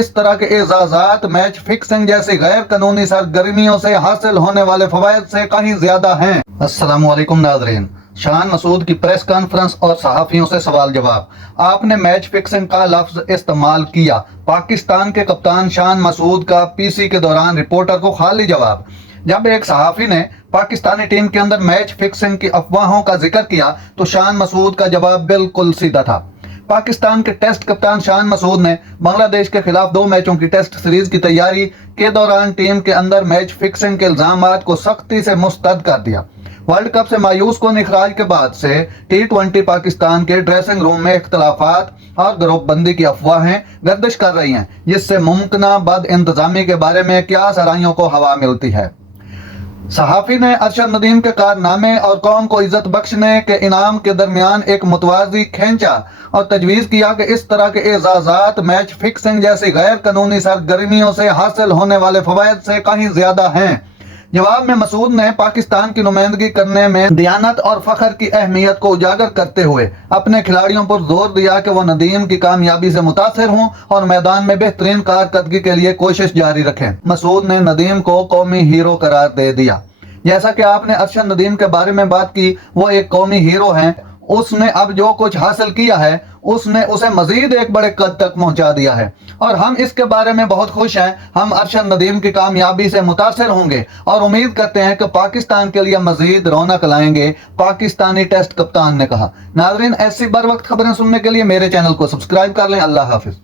इस तरह के एजाजात मैच फिक्सिंग जैसी गैर कानूनी सरगर्मियों से हासिल होने वाले फवायद से कहीं ज्यादा हैं। अस्सलाम वालेकुम नाज़रीन, शान मसूद की प्रेस कॉन्फ्रेंस और सहाफ़ियों से सवाल जवाब। आपने मैच फिक्सिंग का लफ्ज इस्तेमाल किया। पाकिस्तान के कप्तान शान मसूद का पीसी के दौरान रिपोर्टर को खाली जवाब। जब एक सहाफ़ी ने पाकिस्तानी टीम के अंदर मैच फिक्सिंग की अफवाहों का जिक्र किया तो शान मसूद का जवाब बिल्कुल सीधा था। पाकिस्तान के टेस्ट कप्तान शान मसूद ने बांग्लादेश के खिलाफ 2 मैचों की टेस्ट सीरीज की तैयारी के दौरान टीम के अंदर मैच फिक्सिंग के इल्जामात को सख्ती से मुस्तरद कर दिया। वर्ल्ड कप से मायूस को इखराज के बाद से T20 पाकिस्तान के ड्रेसिंग रूम में इख्तलाफात और ग्रुपबंदी की अफवाहें गर्दिश कर रही हैं, जिससे मुमकिना बद इंतजामी के बारे में क्या सराइयों को हवा मिलती है। सहाफ़ी ने अरशद नदीम के कारनामे और कौम को इज्जत बख्शने के इनाम के दरमियान एक मुतवाज़ी खींचा और तजवीज़ किया कि इस तरह के एजाजात मैच फिक्सिंग जैसी गैर कानूनी सरगर्मियों से हासिल होने वाले फवायद से कहीं ज्यादा हैं। जवाब में मसूद ने पाकिस्तान की नुमाइंदगी करने में दियानत और फख्र की अहमियत को उजागर करते हुए अपने खिलाड़ियों पर जोर दिया कि वो नदीम की कामयाबी से मुतासिर हों और मैदान में बेहतरीन कारकर्दगी के लिए कोशिश जारी रखें। मसूद ने नदीम को कौमी हीरो करार दे दिया। जैसा कि आपने अरशद नदीम के बारे में बात की, वो एक कौमी हीरो हैं। उसने अब जो कुछ हासिल किया है उसने उसे मजीद एक बड़े कद तक पहुंचा दिया है और हम इसके बारे में बहुत खुश हैं। हम अरशद नदीम की कामयाबी से मुतासिर होंगे और उम्मीद करते हैं कि पाकिस्तान के लिए मजीद रौनक लाएंगे, पाकिस्तानी टेस्ट कप्तान ने कहा। नाज़रीन, ऐसी बर वक्त खबरें सुनने के लिए मेरे चैनल को सब्सक्राइब कर लें। अल्लाह हाफिज।